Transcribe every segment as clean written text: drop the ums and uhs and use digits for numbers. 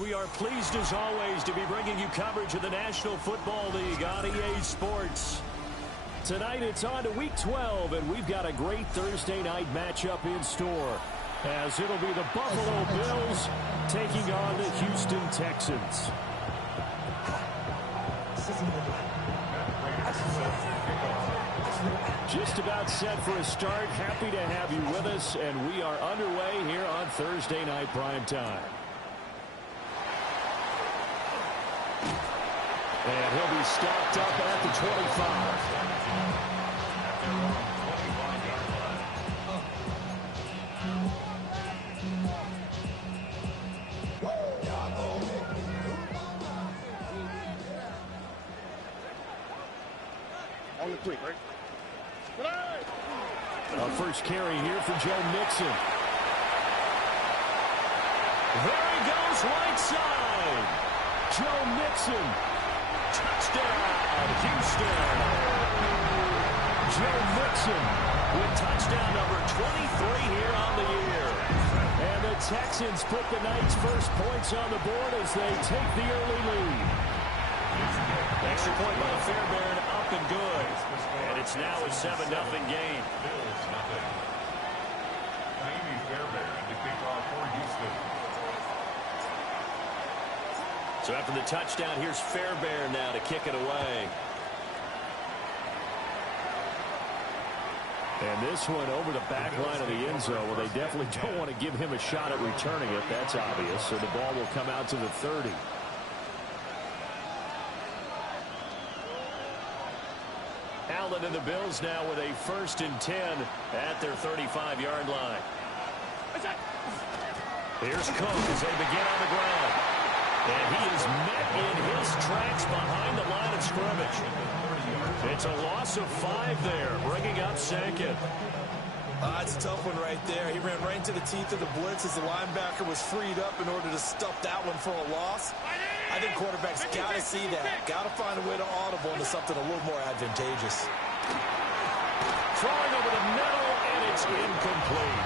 We are pleased as always to be bringing you coverage of the National Football League on EA Sports. Tonight it's on to Week 12, and we've got a great Thursday night matchup in store, as it'll be the Buffalo Bills taking on the Houston Texans. Just about set for a start. Happy to have you with us, and we are underway here on Thursday Night Prime Time. And he'll be stopped up at the 25. On the quick, right? First carry here for Joe Mixon. There he goes, right side. Joe Mixon. Touchdown, Houston. Joe Mixon with touchdown number 23 here on the year. And the Texans put the night's first points on the board as they take the early lead. Extra point by Fairbairn, up and good. And it's now a 7-0 game. So after the touchdown, here's Fairbairn now to kick it away. And this one over the back line of the end zone. Well, they definitely don't want to give him a shot at returning it. That's obvious. So the ball will come out to the 30. Allen and the Bills now with a 1st and 10 at their 35-yard line. Here's Cook as they begin on the ground. And he is met in his tracks behind the line of scrimmage. It's a loss of 5 there, bringing up 2nd. It's a tough one right there. He ran right into the teeth of the blitz as the linebacker was freed up in order to stuff that one for a loss. I think quarterbacks got to see that. Got to find a way to audible into something a little more advantageous. Throwing over the middle, and it's incomplete.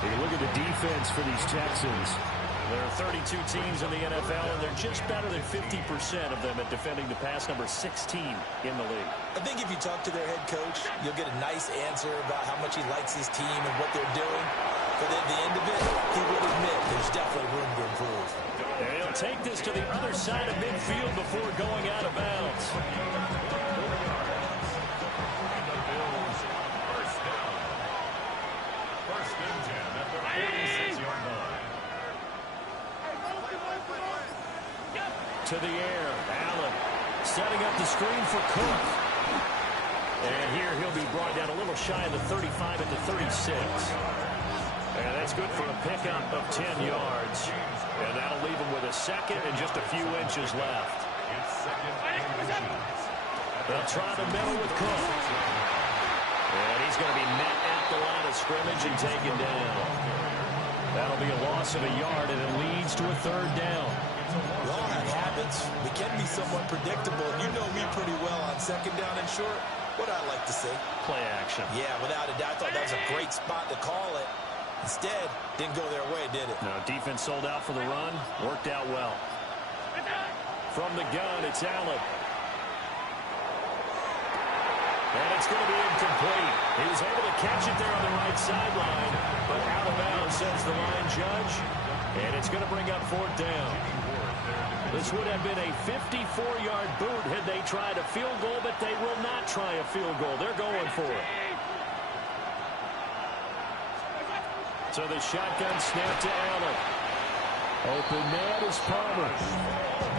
You look at the defense for these Texans. There are 32 teams in the NFL, and they're just better than 50% of them at defending the pass, number 16 in the league. I think if you talk to their head coach, you'll get a nice answer about how much he likes his team and what they're doing. But at the end of it, he will admit there's definitely room to improve. And he'll take this to the other side of midfield before going out of bounds. First and 10 at the 46-yard line. To the air, Allen setting up the screen for Cook. And here he'll be brought down a little shy of the 35 at the 36. And that's good for a pickup of 10 yards. And that'll leave him with a 2nd and just a few inches left. They'll try the middle with Cook. And he's going to be met at the line of scrimmage and taken down. That'll be a loss of a yard, and it leads to a 3rd down. We all have habits. We can be somewhat predictable. You know me pretty well on 2nd down and short. What I like to say? Play action. Yeah, without a doubt. I thought that was a great spot to call it. Instead, didn't go their way, did it? No, defense sold out for the run. Worked out well. From the gun, it's Allen. And it's going to be incomplete. He was able to catch it there on the right sideline, but out of bounds, says the line judge. And it's going to bring up 4th down. This would have been a 54-yard boot had they tried a field goal, but they will not try a field goal. They're going for it. So the shotgun snap to Allen. Open man is Palmer.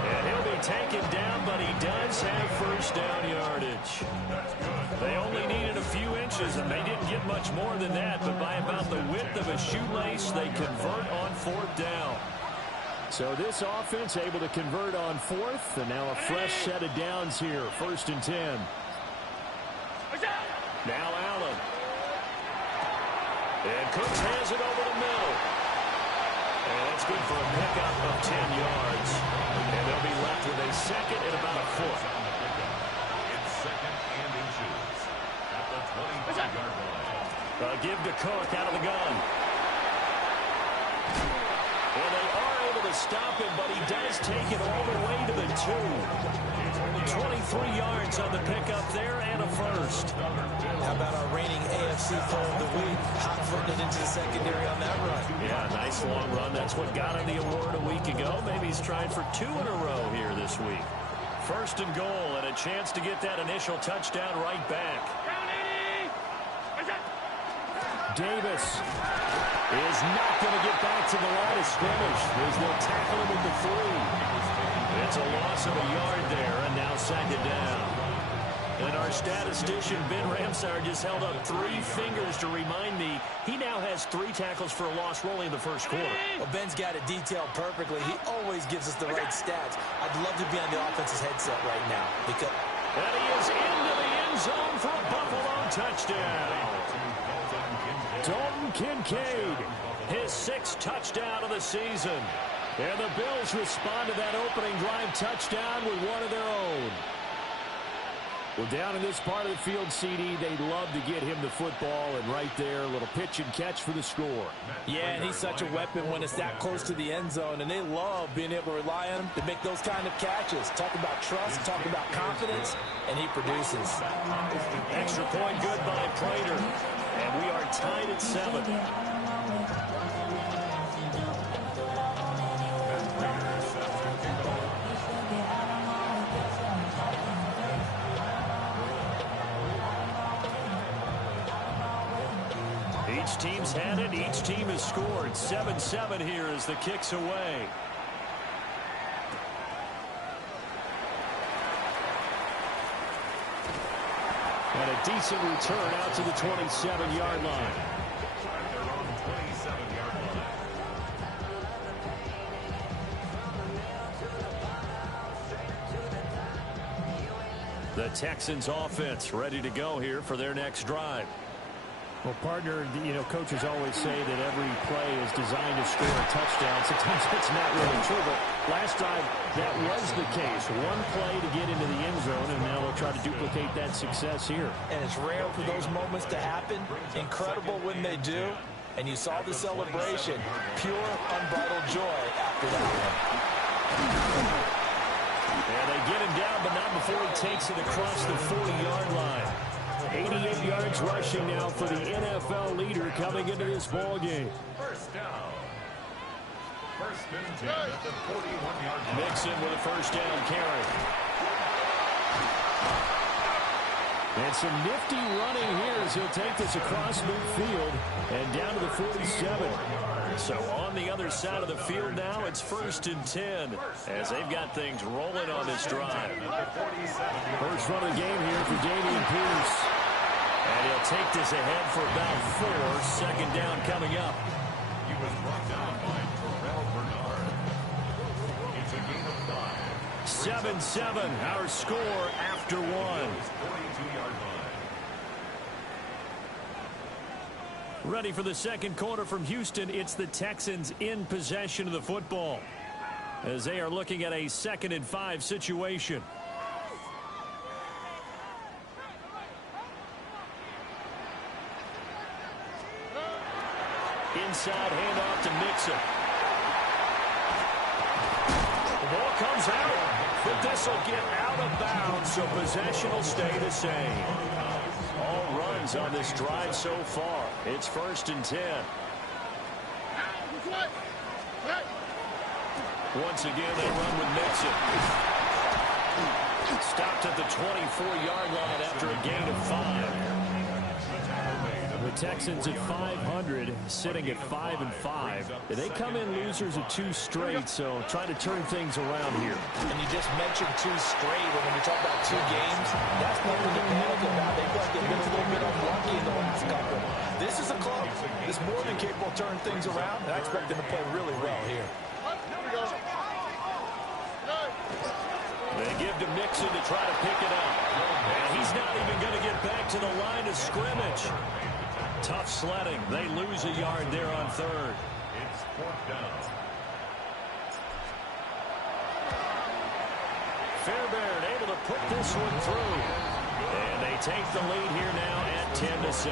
And he'll be taken down, but he does have 1st down yardage. They only needed a few inches, and they didn't get much more than that, but by about the width of a shoelace, they convert on 4th down. So this offense able to convert on 4th, and now a fresh set of downs here, 1st and 10. Now Allen. And Cooks has it over the middle. And that's good for a pickup of 10 yards. And they'll be left with a 2nd and about a 4th. It's 2nd and inches at the 25-yard line. Give to Cook out of the gun. And they are able to to stop him, but he does take it all the way to the 2. 23 yards on the pickup there and a first. How about our reigning AFC Player of the Week? Hot-footed into the secondary on that run. Yeah, nice long run. That's what got him the award a week ago. Maybe he's trying for 2 in a row here this week. First and goal, and a chance to get that initial touchdown right back. Davis is not going to get back to the line of scrimmage. They'll tackle him at the 3. It's a loss of a yard there, and now second down. And our statistician, Ben Ramsar, just held up 3 fingers to remind me he now has 3 tackles for a loss rolling in the first quarter. Well, Ben's got it detailed perfectly. He always gives us the right stats. I'd love to be on the offense's headset right now. Because and he is into the end zone for a Buffalo touchdown. Dalton Kincaid, his 6th touchdown of the season. And the Bills respond to that opening drive touchdown with one of their own. Well, down in this part of the field, CD, they'd love to get him the football, and right there, a little pitch and catch for the score. Yeah, and he's such a weapon when it's that close to the end zone, and they love being able to rely on him to make those kind of catches. Talk about trust, talk about confidence, and he produces. Extra point good by Prater, and we are tied at 7. Each team's had it. Each team has scored. 7-7 here as the kick's away. And a decent return out to the 27-yard line. The Texans offense ready to go here for their next drive. Well, partner, coaches always say that every play is designed to score a touchdown. Sometimes that's not really true, but last time that was the case. One play to get into the end zone, and now they'll try to duplicate that success here. And it's rare for those moments to happen. Incredible when they do. And you saw the celebration. Pure, unbridled joy after that one. And they get him down, but not before he takes it across the 40-yard line. 88 yards rushing now for the NFL leader coming into this ball game. First down. First and 10 at the 41-yard line. Mixon with a first down carry. And some nifty running here as he'll take this across midfield and down to the 47. So on the other side of the field now, it's first and 10 as they've got things rolling on this drive. First run of the game here for Dameon Pierce. And he'll take this ahead for about 4. Second down coming up. He was brought down by Terrell Bernard. It's a gain of 5. 7-7, our score after 1. 42-yard line. Ready for the second quarter from Houston. It's the Texans in possession of the football as they are looking at a 2nd and 5 situation. Inside handoff to Mixon. The ball comes out, but this will get out of bounds, so possession will stay the same. All runs on this drive so far. It's first and 10. Once again, they run with Mixon. Stopped at the 24-yard line after a gain of 5. The Texans at 500, sitting at 5-5. They come in losers of 2 straight, so trying to turn things around here. And you just mentioned 2 straight, but when you talk about 2 games, that's nothing to panic about. They feel like they've been a little bit unlucky in the last couple. This is a club that's more than capable of turning things around, and I expect them to play really well here. They give to Mixon to try to pick it up. And he's not even going to get back to the line of scrimmage. Tough sledding. They lose a yard there on 3rd. It's 4th down. Fairbairn able to put this one through. And they take the lead here now at 10-7.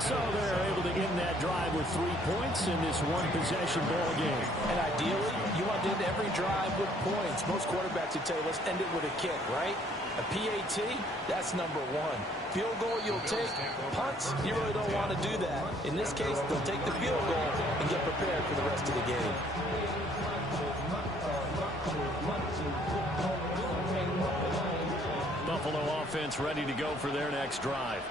So they're able to end that drive with with 3 points in this one-possession ball game. And ideally, you want to end every drive with points. Most quarterbacks would tell you, let's end it with a kick, right? A PAT, that's number one. Field goal you'll take. Punts, you really don't want to do that. In this case, they'll take the field goal and get prepared for the rest of the game. Buffalo offense ready to go for their next drive.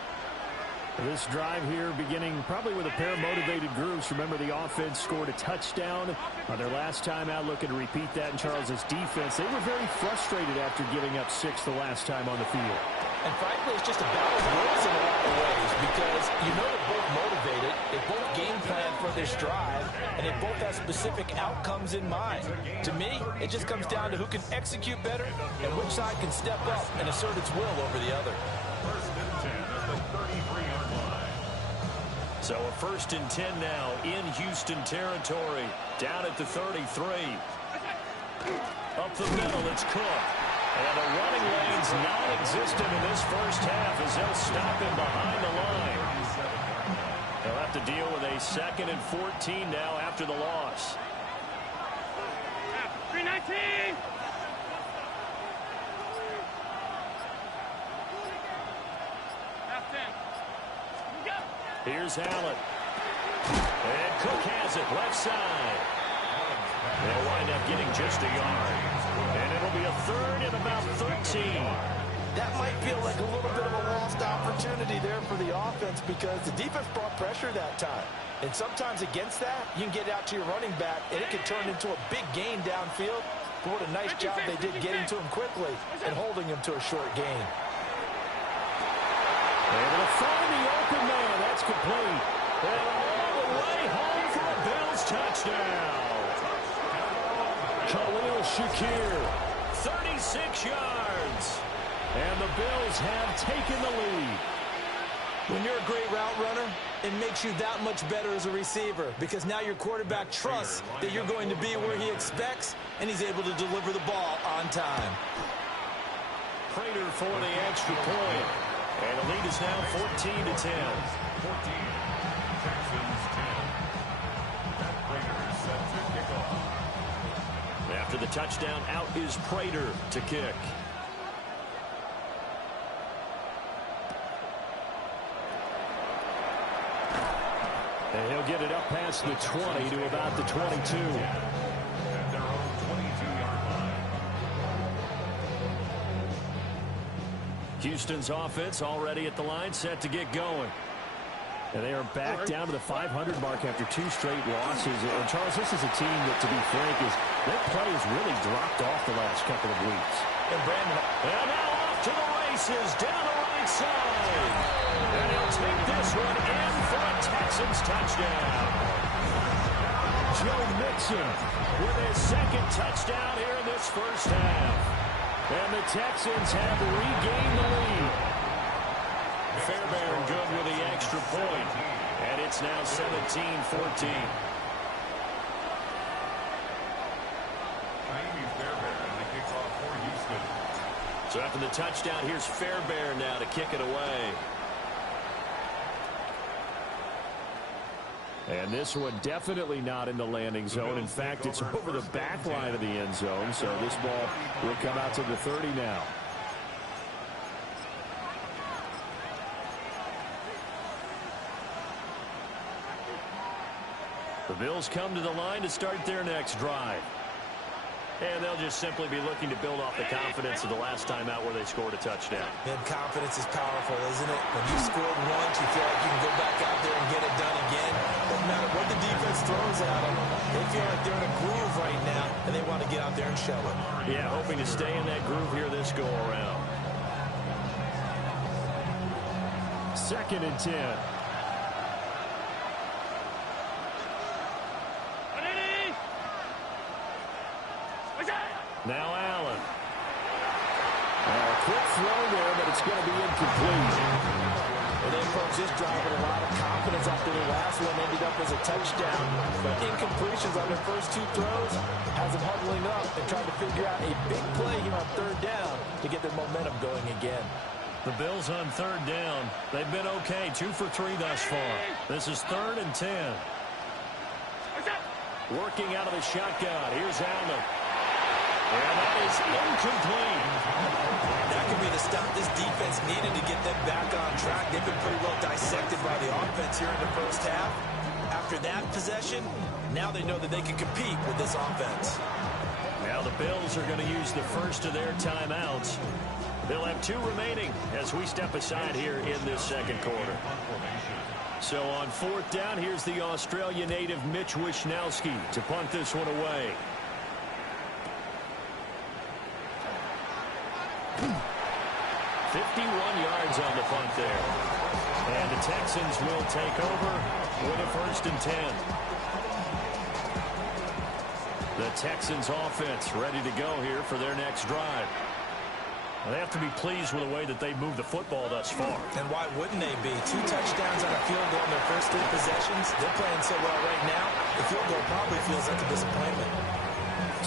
This drive here beginning probably with a pair of motivated groups. Remember, the offense scored a touchdown on their last time out, looking to repeat that in Charles's defense. They were very frustrated after giving up 6 the last time on the field. And frankly, it's just a battle of wills in a lot of ways because you know they're both motivated, they both game plan for this drive, and they both have specific outcomes in mind. To me, it just comes down to who can execute better and which side can step up and assert its will over the other. First and 10 at the 33-yard line. So a 1st and 10 now in Houston territory. Down at the 33. Up the middle, it's Cook. And the running lane's non-existent in this first half as they'll stop him behind the line. They'll have to deal with a 2nd and 14 now after the loss. 319. Here's Allen. And Cook has it left side. They'll wind up getting just a yard. And it'll be a 3rd and about 13. That might feel like a little bit of a lost opportunity there for the offense because the defense brought pressure that time. And sometimes against that, you can get out to your running back, and it can turn into a big gain downfield. But what a nice job they did getting to him quickly and holding him to a short gain. Able to find the open man. That's complete. And all the way home for a Bills touchdown. Khalil Shakir. 36 yards. And the Bills have taken the lead. When you're a great route runner, it makes you that much better as a receiver because now your quarterback trusts that you're going to be where he expects, and he's able to deliver the ball on time. Prater for the extra point. And the lead is now 14-10. 14. Texans 10. Matt Prater is set to kick off. After the touchdown, out is Prater to kick. And he'll get it up past the 20 to about the 22. At their own 22-yard line. Houston's offense already at the line, set to get going. And they are back down to the 500 mark after 2 straight losses. And Charles, this is a team that, to be frank, their play has really dropped off the last couple of weeks. And Brandon, And now off to the races, down the right side. And he'll take this one in for a Texans touchdown. Joe Mixon With his 2nd touchdown here in this first half. and the Texans have regained the lead. Fairbairn good with the extra point. And it's now 17-14. So after the touchdown, here's Fairbairn now to kick it away. And this one definitely not in the landing zone. In fact, it's over the back line of the end zone. So this ball will come out to the 30 now. The Bills come to the line to start their next drive. And they'll just simply be looking to build off the confidence of the last time out where they scored a touchdown. and confidence is powerful, isn't it? When you scored once, you feel like you can go back out there and get it done again. No matter what the defense throws at them, they feel like they're in a groove right now, and they want to get out there and show it. Yeah, hoping to stay in that groove here this go-around. 2nd and 10. Now Allen. A quick throw there, but it's going to be incomplete. And they approach this drive with a lot of confidence after the last one ended up as a touchdown. But incompletions on their first 2 throws has them huddling up and trying to figure out a big play here on 3rd down to get their momentum going again. The Bills on 3rd down. They've been okay. 2 for 3 thus far. This is 3rd and 10. Working out of the shotgun. Here's Allen. And that is incomplete. That could be the stop this defense needed to get them back on track. They've been pretty well dissected by the offense here in the first half. After that possession, now they know that they can compete with this offense. Now the Bills are going to use the first of their timeouts. They'll have 2 remaining as we step aside here in this second quarter. So on 4th down, here's the Australia native Mitch Wishnowsky to punt this one away. 51 yards on the punt there. And the Texans will take over with a 1st and 10. The Texans offense ready to go here for their next drive. Well, they have to be pleased with the way that they moved the football thus far. And why wouldn't they be? 2 touchdowns on a field goal in their first 3 possessions. They're playing so well right now, the field goal probably feels like a disappointment.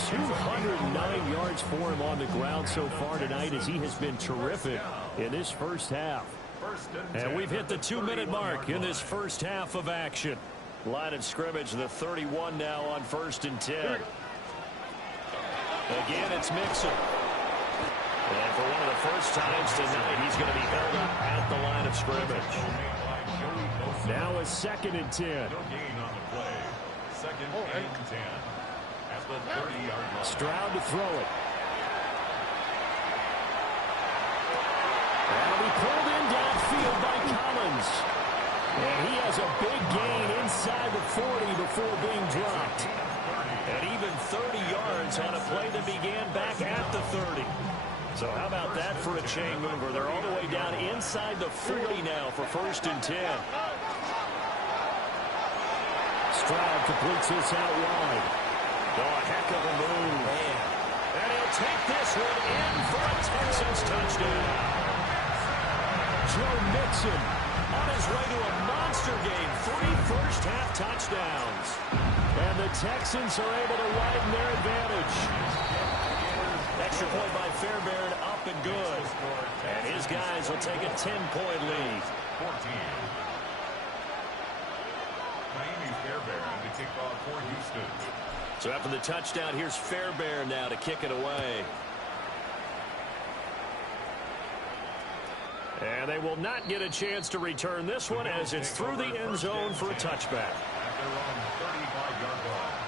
209 yards for him on the ground so far tonight as he has been terrific in this first half. And we've hit the 2-minute mark in this first half of action. Line of scrimmage, the 31 now on 1st and 10. Again, it's Mixon. And for one of the first times tonight, he's going to be held up at the line of scrimmage. Now a 2nd and 10. No gain on the play. 2nd and 10. At the 30-yard line. Stroud to throw it. And he pulled in downfield by Collins. And he has a big gain inside the 40 before being dropped. And even 30 yards on a play that began back at the 30. So how about that for a chain mover? They're all the way down inside the 40 now for 1st and 10. Stroud completes this out wide. Oh, a heck of a move. Man. And he'll take this one in for a Texans touchdown. Joe Mixon On his way to a monster game. 3 first-half touchdowns. And the Texans are able to widen their advantage. Extra point by Fairbairn, up and good. And his guys will take a 10-point lead. 14. Miami Fairbairn to kick off for Houston. So after the touchdown, here's Fairbairn now to kick it away. And they will not get a chance to return this one as it's through the end zone for a touchback. At their own 35-yard line.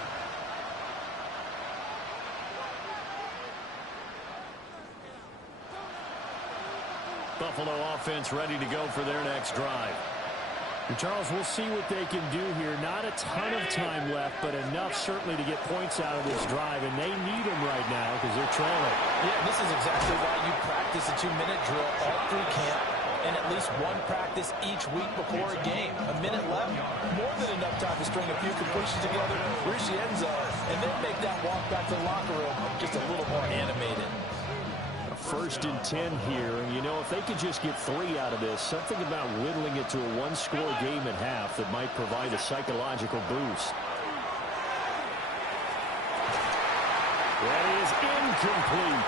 Buffalo offense ready to go for their next drive. And Charles, we'll see what they can do here. Not a ton of time left, but enough certainly to get points out of this drive, and they need them right now because they're trailing. Yeah, this is exactly why you practice a 2-minute drill all through camp and at least 1 practice each week before a game. A minute left, more than enough time to string a few completions together, reach the end zone, and then make that walk back to the locker room just a little more animated. 1st and 10 here, and you know, if they could just get 3 out of this, something about whittling it to a 1-score game at half that might provide a psychological boost. That is incomplete.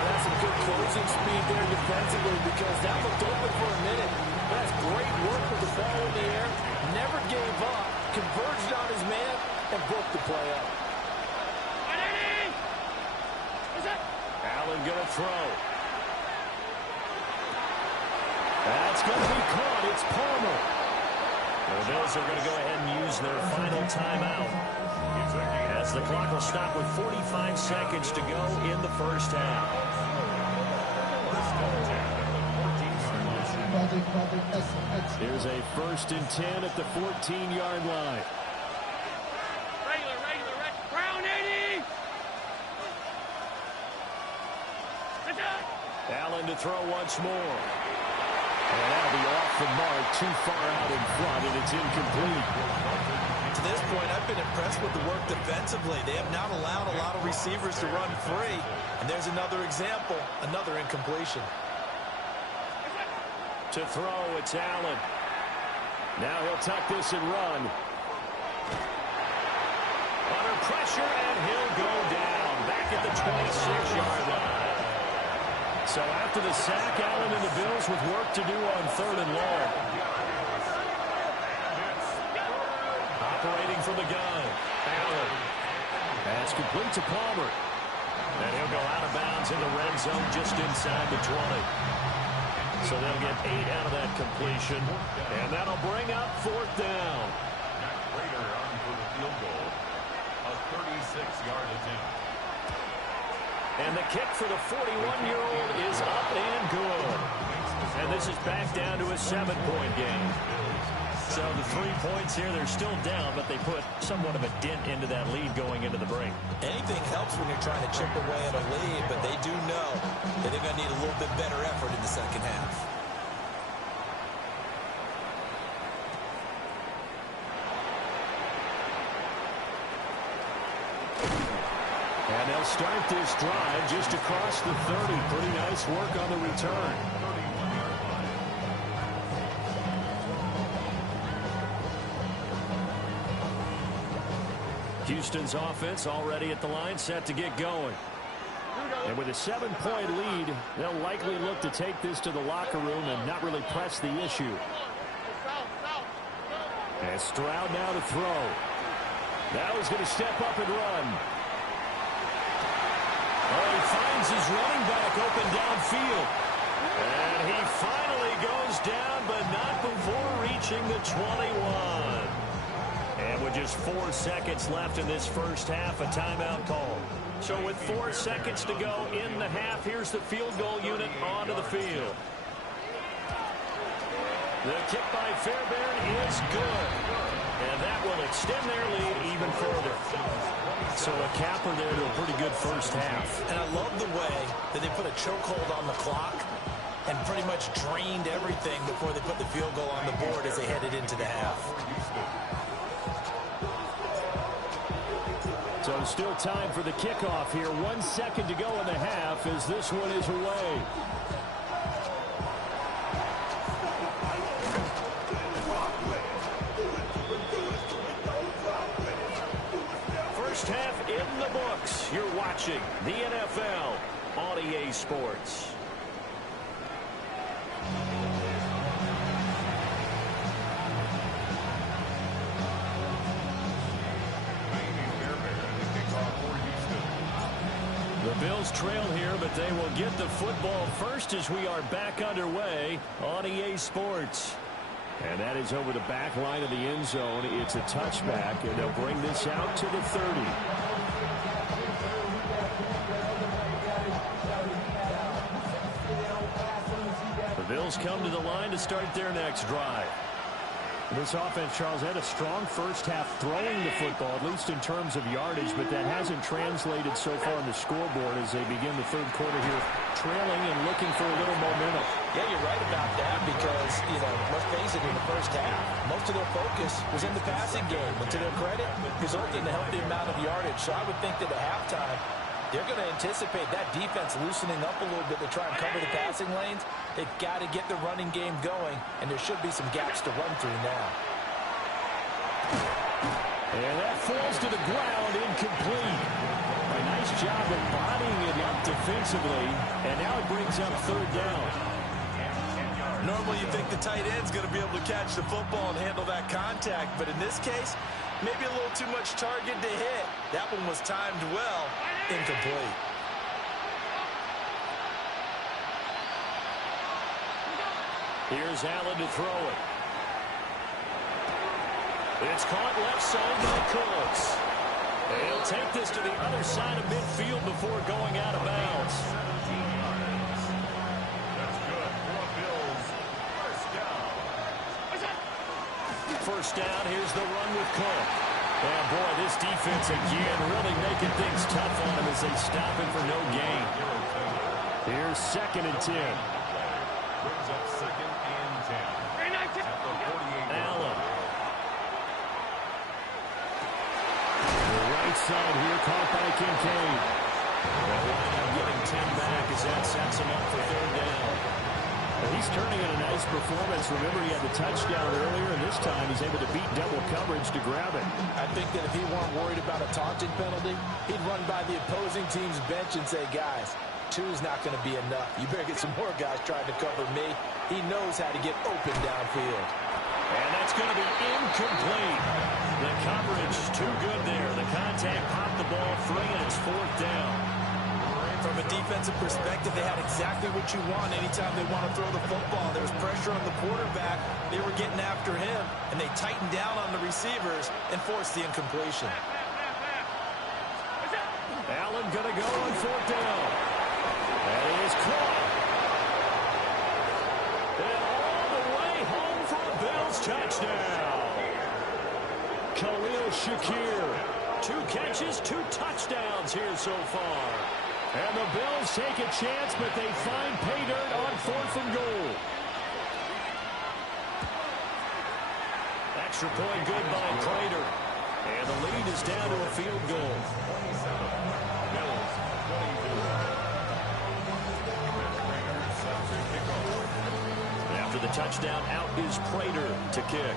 That's some good closing speed there defensively because that looked open for a minute. That's great work with the ball in the air. Never gave up, converged on his man, and broke the play up. Allen going to throw. That's going to be caught. It's Palmer. The Bills are going to go ahead and use their final timeout as the clock will stop with 45 seconds to go in the first half. Here's a 1st and 10 at the 14-yard line. Allen to throw once more. And that'll be off the mark, too far out in front, and it's incomplete. To this point, I've been impressed with the work defensively. They have not allowed a lot of receivers to run free. And there's another example, another incompletion. To throw, it's Allen. Now he'll tuck this and run. Under pressure, and he'll go down. Back at the 26-yard line. So after the sack, Allen and the Bills with work to do on 3rd and long. operating from the gun. Allen. That's complete to Palmer. And he'll go out of bounds in the red zone just inside the 20. So they'll get 8 out of that completion. And that'll bring up 4th down. Matt Prater on for the field goal. A 36-yard attempt. And the kick for the 41-year-old is up and good. And this is back down to a 7-point game. So the 3 points here, they're still down, but they put somewhat of a dent into that lead going into the break. Anything helps when you're trying to chip away at a lead, but they do know that they're going to need a little bit better effort in the second half. And they'll start this drive just across the 30. Pretty nice work on the return. Houston's offense already at the line, set to get going. And with a 7-point lead, they'll likely look to take this to the locker room and not really press the issue. And Stroud now to throw. Now he's going to step up and run. Oh, he finds his running back open downfield. And he finally goes down, but not before reaching the 21. And with just 4 seconds left in this first half, a timeout call. So with 4 seconds to go in the half, here's the field goal unit onto the field. The kick by Fairbairn is good. And that will extend their lead even further. So a capper there to a pretty good first half. And I love the way that they put a chokehold on the clock and pretty much drained everything before they put the field goal on the board as they headed into the half. So still time for the kickoff here. 1 second to go in the half as this one is away. First half in the books. You're watching the NFL on EA Sports. The Bills trail here, but they will get the football first as we are back underway on EA Sports. And that is over the back line of the end zone. It's a touchback, and they'll bring this out to the 30. The Bills come to the line to start their next drive. This offense, Charles, had a strong first half throwing the football, at least in terms of yardage, but that hasn't translated so far on the scoreboard as they begin the third quarter here, trailing and looking for a little momentum. Yeah, you're right about that because, let's face it, in the first half, most of their focus was in the passing game. And to their credit, resulted in a healthy amount of yardage. So I would think that at halftime, they're going to anticipate that defense loosening up a little bit to try and cover the passing lanes. They've got to get the running game going, and there should be some gaps to run through now. And that falls to the ground, incomplete. A nice job of bodying it up defensively, and now it brings up third down. Normally you think the tight end's going to be able to catch the football and handle that contact, but in this case, maybe a little too much target to hit. That one was timed well, incomplete. Here's Allen to throw it. It's caught left side by Cooks. He'll take this to the other side of midfield before going out of bounds. That's good for the Bills. First down, here's the run with Cook. And boy, this defense again really making things tough on him as they stop him for no gain. Here's 2nd and 10. Brings up 2nd and 10. At the 48. Allen. The right side here caught by Kincaid. They'll wind up getting 10 back as that sets him up for third down. But he's turning in a nice performance. Remember, he had the touchdown earlier, and this time he's able to beat double coverage to grab it. I think that if he weren't worried about a taunting penalty, he'd run by the opposing team's bench and say, guys, 2's not going to be enough. You better get some more guys trying to cover me. He knows how to get open downfield. And that's going to be incomplete. The coverage too good there. The contact popped the ball free, and it's 4th down. From a defensive perspective, they had exactly what you want anytime they want to throw the football. There was pressure on the quarterback. They were getting after him, and they tightened down on the receivers and forced the incompletion. Allen going to go on 4th down. That is caught. And all the way home for a Bills touchdown. Khalil Shakir. 2 catches, 2 touchdowns here so far. And the Bills take a chance, but they find pay dirt on 4th and goal. Extra point good by Prater. And the lead is down to a field goal. After the touchdown, out is Prater to kick.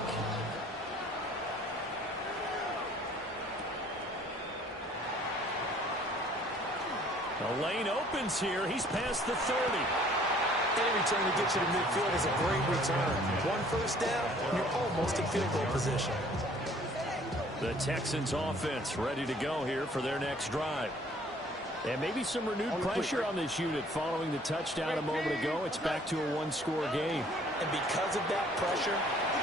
The lane opens here. He's past the 30. Any return to get you to midfield is a great return. 1 first down, and you're almost in field goal position. The Texans offense ready to go here for their next drive. And maybe some renewed pressure on this unit following the touchdown a moment ago. It's back to a 1-score game. And because of that pressure,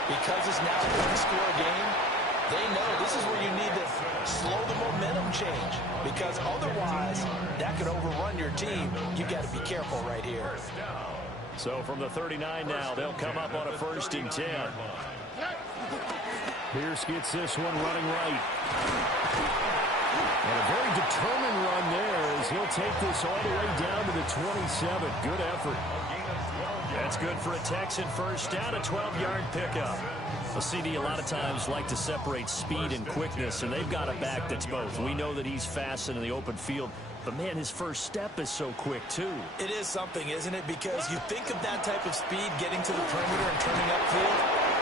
because it's now a 1-score game, they know this is where you need to slow the momentum change, because otherwise that could overrun your team. You've got to be careful right here. So from the 39 now, they'll come up on a 1st and 10. Pierce gets this one running right. And a very determined run there as he'll take this all the way down to the 27. Good effort. That's good for a Texan 1st down, a 12-yard pickup. A CD a lot of times like to separate speed and quickness, and they've got a back that's both. We know that he's fast in the open field, but, man, his first step is so quick, too. It is something, isn't it? Because you think of that type of speed getting to the perimeter and turning upfield,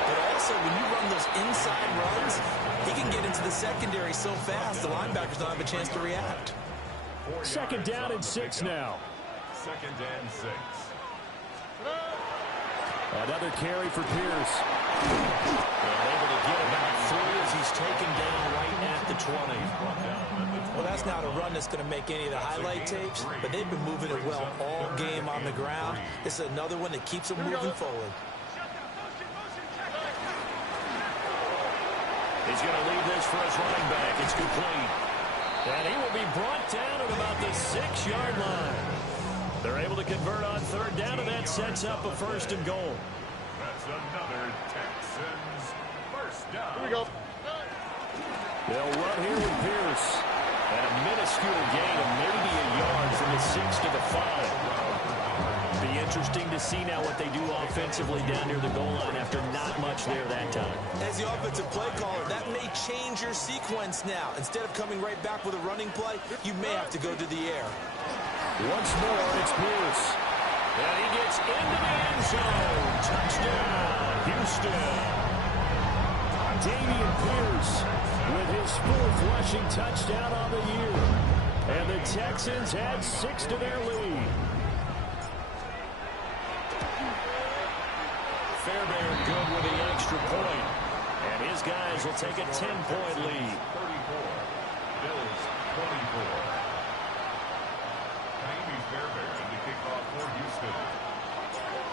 but also when you run those inside runs, he can get into the secondary so fast the linebackers don't have a chance to react. 2nd down and 6 now. 2nd and 6. Another carry for Pierce. And able to get about 3 as he's taken down right at the 20. Well, that's not a run that's going to make any of the highlight tapes, but they've been moving it well all game on the ground. This is another one that keeps them moving forward. He's going to leave this for his running back. It's complete. And he will be brought down at about the 6-yard line. They're able to convert on 3rd down, and that sets up a 1st and goal. That's another Texans 1st down. Here we go. They'll run here with Pierce. And a minuscule gain of maybe a yard from the 6 to the 5. Be interesting to see now what they do offensively down near the goal line after not much there that time. As the offensive play caller, that may change your sequence now. Instead of coming right back with a running play, you may have to go to the air. Once more, it's Pierce. And he gets into the end zone. Touchdown, Houston. Dameon Pierce with his 4th rushing touchdown on the year. And the Texans add 6 to their lead. Fairbairn good with the extra point. And his guys will take a 10-point lead. 34. Bills 24. Fairbairn to kick off for Houston.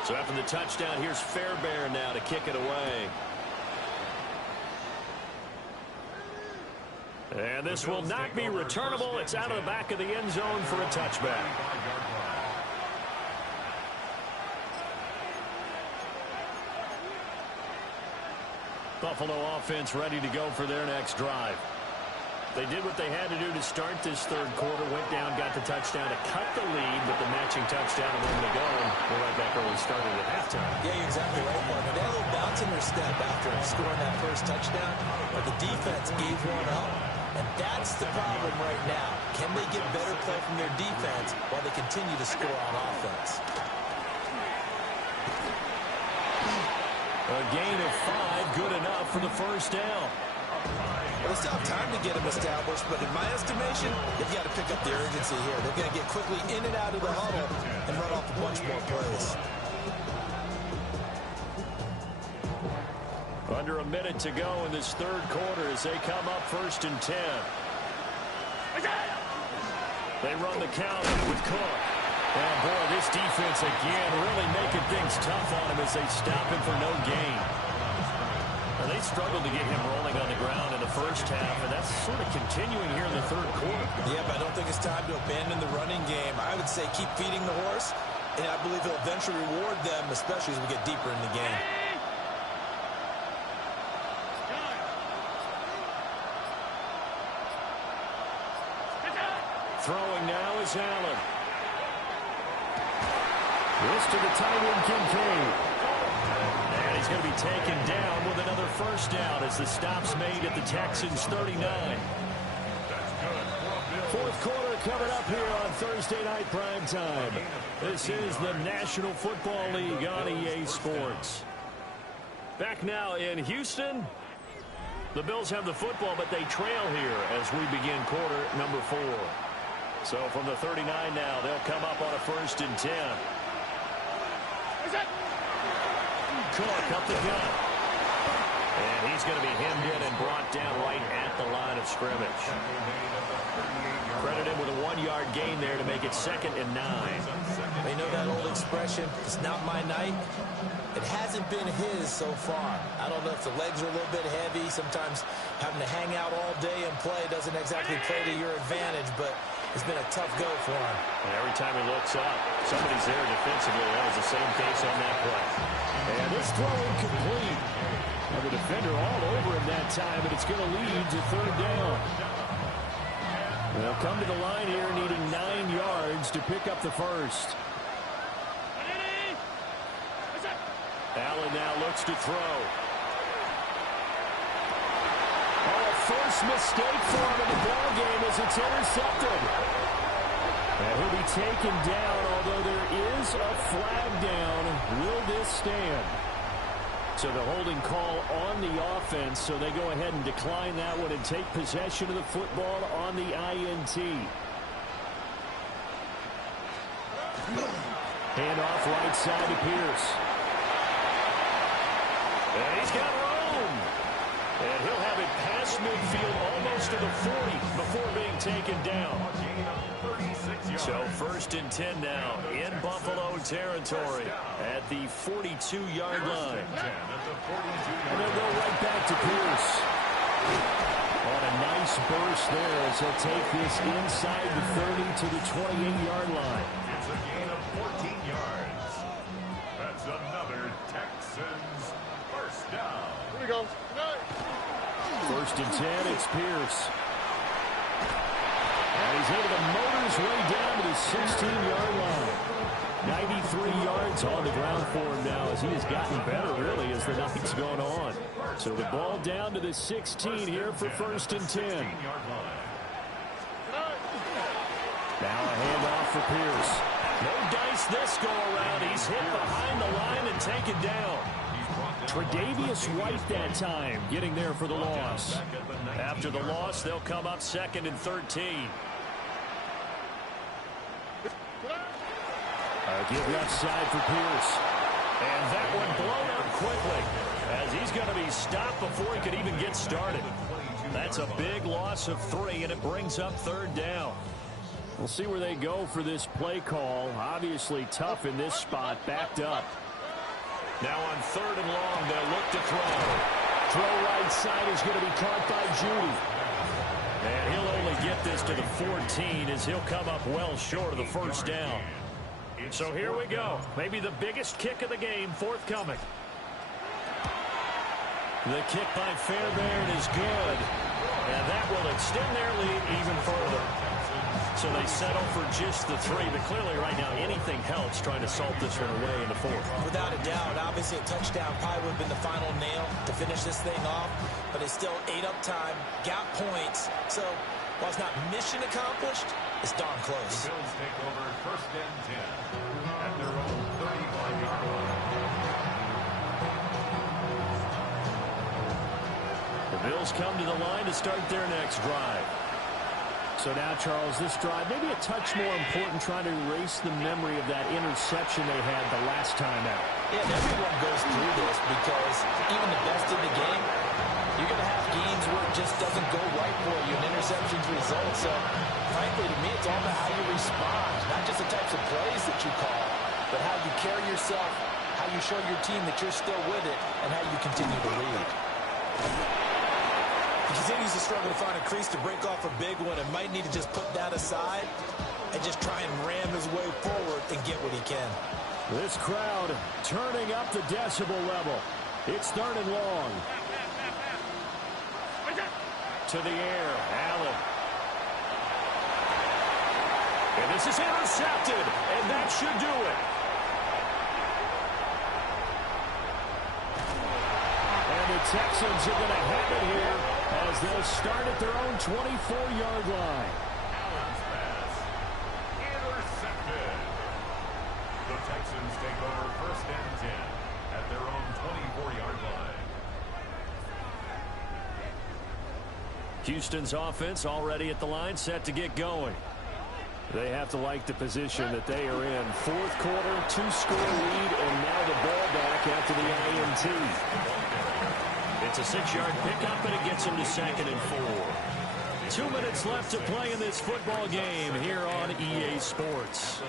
So after the touchdown, here's Fairbairn now to kick it away. And this will not be returnable. It's out of the back of the end zone for a touchback. Buffalo offense ready to go for their next drive. They did what they had to do to start this 3rd quarter, went down, got the touchdown to cut the lead, but the matching touchdown a moment ago, and we're right back where we started at halftime. Yeah, you're exactly right, partner. They had a little bounce in their step after scoring that first touchdown, but the defense gave one up, and that's the problem right now. Can they get better play from their defense while they continue to score on offense? A gain of 5, good enough for the 1st down. Well, they still have time to get them established, but in my estimation, they've got to pick up the urgency here. They've got to get quickly in and out of the huddle and run off a bunch more plays. Under a minute to go in this third quarter as they come up 1st and 10. They run the count with Cook. And, boy, this defense again really making things tough on him as they stop him for no gain. Now, they struggled to get him rolling on the ground in the first half, and that's sort of continuing here in the third quarter. Yeah, but I don't think it's time to abandon the running game. I would say keep feeding the horse, and I believe he'll eventually reward them, especially as we get deeper in the game. Throwing now is Allen. This to the tight end, Kincaid. And he's going to be taken down with another first down as the stop's made at the Texans' 39. Fourth quarter coming up here on Thursday night primetime. This is the National Football League on EA Sports. Back now in Houston. The Bills have the football, but they trail here as we begin quarter number 4. So from the 39 now, they'll come up on a 1st and 10. Cook up the gut. And he's going to be hemmed in and brought down right at the line of scrimmage. Credited with a 1-yard gain there to make it 2nd and 9. You know that old expression, it's not my night? It hasn't been his so far. I don't know if the legs are a little bit heavy. Sometimes having to hang out all day and play doesn't exactly play to your advantage, but it's been a tough go for him. And every time he looks up, somebody's there defensively. That was the same case on that play. And this throw incomplete. And the defender all over him that time, but it's going to lead to 3rd down. They'll come to the line here needing 9 yards to pick up the first. Allen now looks to throw. Oh, first mistake for him in the ballgame as it's intercepted. And he'll be taken down, although there is a flag down. Will this stand? So the holding call on the offense, so they go ahead and decline that one and take possession of the football on the INT. Handoff right side to Pierce. And he's got room. And he'll have it past midfield almost to the 40 before being taken down. So 1st and 10 now in Buffalo territory at the 42-yard line. And they'll go right back to Pierce. On a nice burst there as he'll take this inside the 30 to the 28-yard line. It's a gain of 14 yards. That's another Texans first down. Here we go. 1st and 10, it's Pierce. And he's able to motor his way down to the 16-yard line. 93 yards on the ground for him now as he has gotten better, really, as the night's gone on. So the ball down to the 16 here for 1st and 10. Now a handoff for Pierce. No dice this go around. He's hit behind the line and taken down. Tre'Davious White that time getting there for the loss. After the loss, they'll come up 2nd and 13. Give left side for Pierce. And that one blown up quickly as he's going to be stopped before he could even get started. That's a big loss of 3, and it brings up 3rd down. We'll see where they go for this play call. Obviously tough in this spot, backed up. Now on 3rd and long, they'll look to throw. Throw right side is going to be caught by Judy. And he'll only get this to the 14 as he'll come up well short of the 1st down. So here we go. Maybe the biggest kick of the game forthcoming. The kick by Fairbairn is good. And that will extend their lead even further. So they settle for just the 3, but clearly right now anything helps trying to salt this one away in the 4th. Without a doubt, obviously a touchdown probably would have been the final nail to finish this thing off, but it's still ate up time, got points, so while it's not mission accomplished, it's darn close. The Bills take over 1st and 10 at their own 35-yard line. The Bills come to the line to start their next drive. So now, Charles, this drive, maybe a touch more important, trying to erase the memory of that interception they had the last time out. Yeah, and everyone goes through this because even the best in the game, you're going to have games where it just doesn't go right for you and interceptions result. So, frankly, to me, it's all about how you respond, not just the types of plays that you call, but how you carry yourself, how you show your team that you're still with it, and how you continue to lead. He continues to struggle to find a crease to break off a big one and might need to just put that aside and just try and ram his way forward and get what he can. This crowd turning up the decibel level. It's 3rd and long. To the air, Allen. And this is intercepted, and that should do it. And the Texans are going to have it here as they'll start at their own 24-yard line. Allen's pass intercepted. The Texans take over 1st and 10 at their own 24-yard line. Houston's offense already at the line, set to get going. They have to like the position that they are in. 4th quarter, 2-score lead, and now the ball back after the INT. It's a 6-yard pickup, and it gets them to 2nd and 4. 2 minutes left to play in this football game here on EA Sports.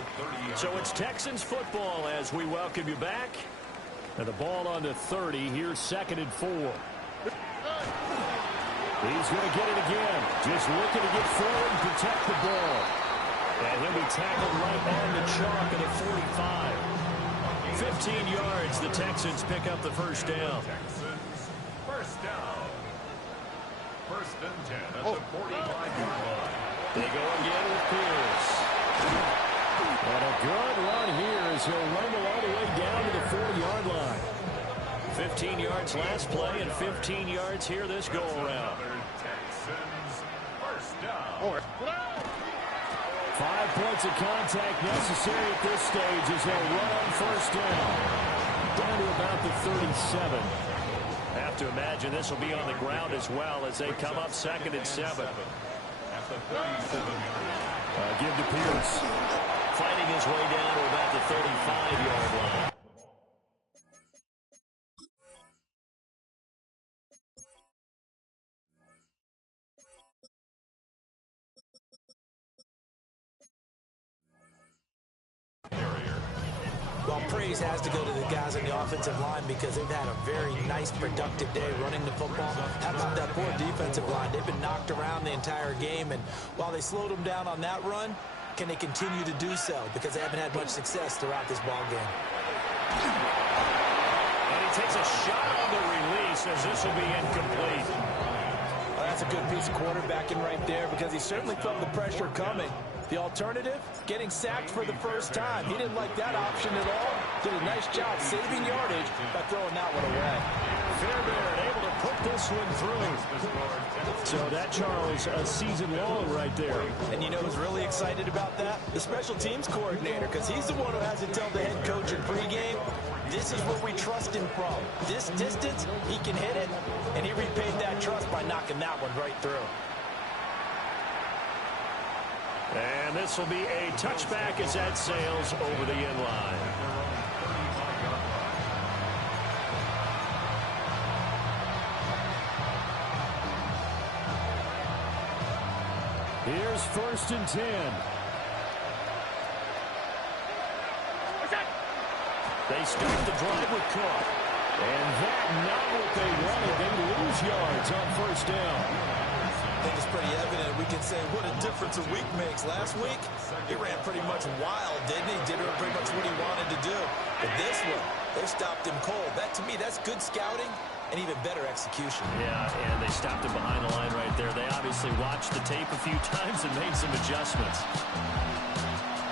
So it's Texans football as we welcome you back. And the ball on to 30. Here's 2nd and 4. He's going to get it again. Just looking to get forward and protect the ball. And he'll be tackled right on the chalk at the 45. 15 yards, the Texans pick up the first down. Texans, first down. 1st and 10 at the 45-yard line. They go again with Pierce. And a good run here as he'll rumble all the way down to the 40-yard line. 15 yards last play and 15 yards here this go-around. Texans, first down. 5 points of contact necessary at this stage as they'll run on first down. Down to about the 37. Have to imagine this will be on the ground as well as they come up 2nd and 7. At the 37-yard line. Give to Pierce. Fighting his way down to about the 35-yard line. Well, praise has to go to the guys on the offensive line because they've had a very nice, productive day running the football. How about that poor defensive line? They've been knocked around the entire game, and while they slowed them down on that run, can they continue to do so? Because they haven't had much success throughout this ball game. And he takes a shot on the release as this will be incomplete. Well, that's a good piece of quarterbacking right there because he certainly felt the pressure coming. The alternative, getting sacked for the first time. He didn't like that option at all. Did a nice job saving yardage by throwing that one away. Fairbairn able to put this one through. So that, Charles, a season long right there. And you know who's really excited about that? The special teams coordinator, because he's the one who has to tell the head coach in pregame, this is where we trust him from. This distance, he can hit it, and he repaid that trust by knocking that one right through. And this will be a touchback as that sails over the end line. Here's 1st and 10. They start the drive with Cook. And that not what they wanted. They lose yards on first down. I think it's pretty evident. We can say what a difference a week makes. Last week, he ran pretty much wild, didn't he? Did pretty much what he wanted to do. But this one, they stopped him cold. That, to me, that's good scouting and even better execution. Yeah, and they stopped him behind the line right there. They obviously watched the tape a few times and made some adjustments.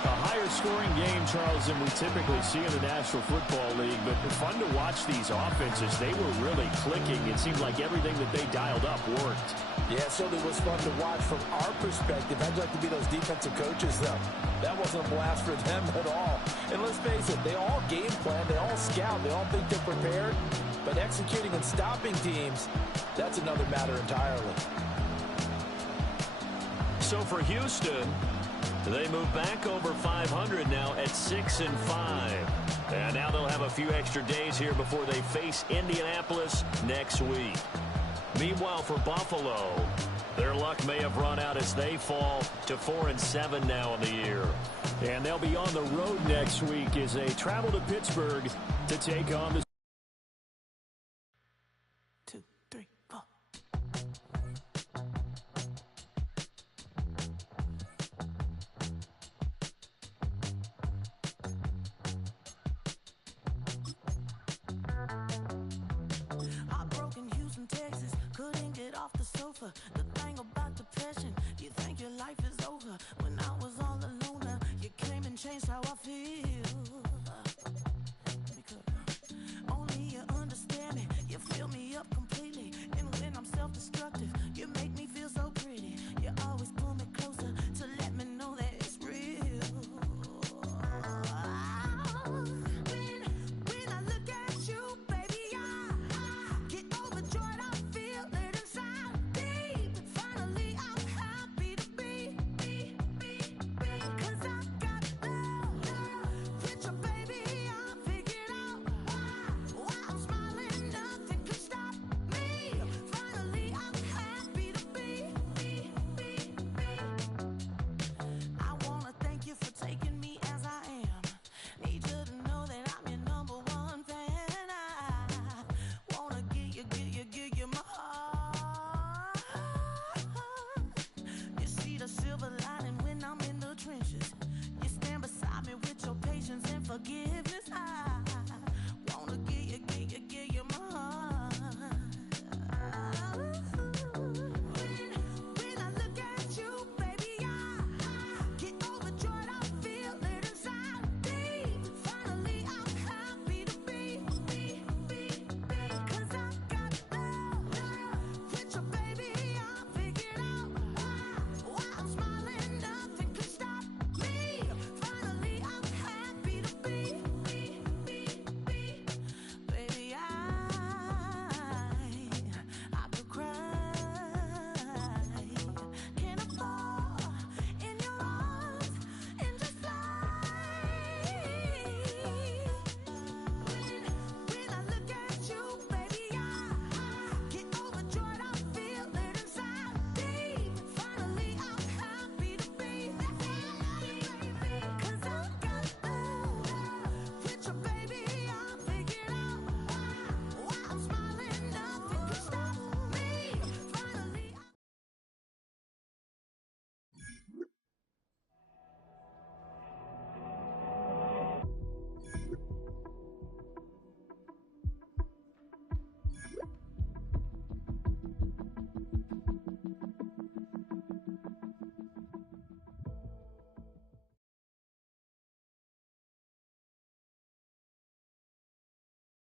A higher-scoring game, Charles, than we typically see in the National Football League, but fun to watch these offenses. They were really clicking. It seemed like everything that they dialed up worked. Yeah, it certainly was fun to watch from our perspective. I'd like to be those defensive coaches, though. That wasn't a blast for them at all. And let's face it, they all game plan, they all scout, they all think they're prepared. But executing and stopping teams, that's another matter entirely. So for Houston, they move back over 500 now at 6-5. And now they'll have a few extra days here before they face Indianapolis next week. Meanwhile, for Buffalo, their luck may have run out as they fall to 4-7 now in the year. And they'll be on the road next week as they travel to Pittsburgh to take on the 2, 3, 4. Heartbroken Houston, Texas, couldn't get off the sofa. The thing about depression, you think your life is over. When I was all alone, you came and changed how I feel.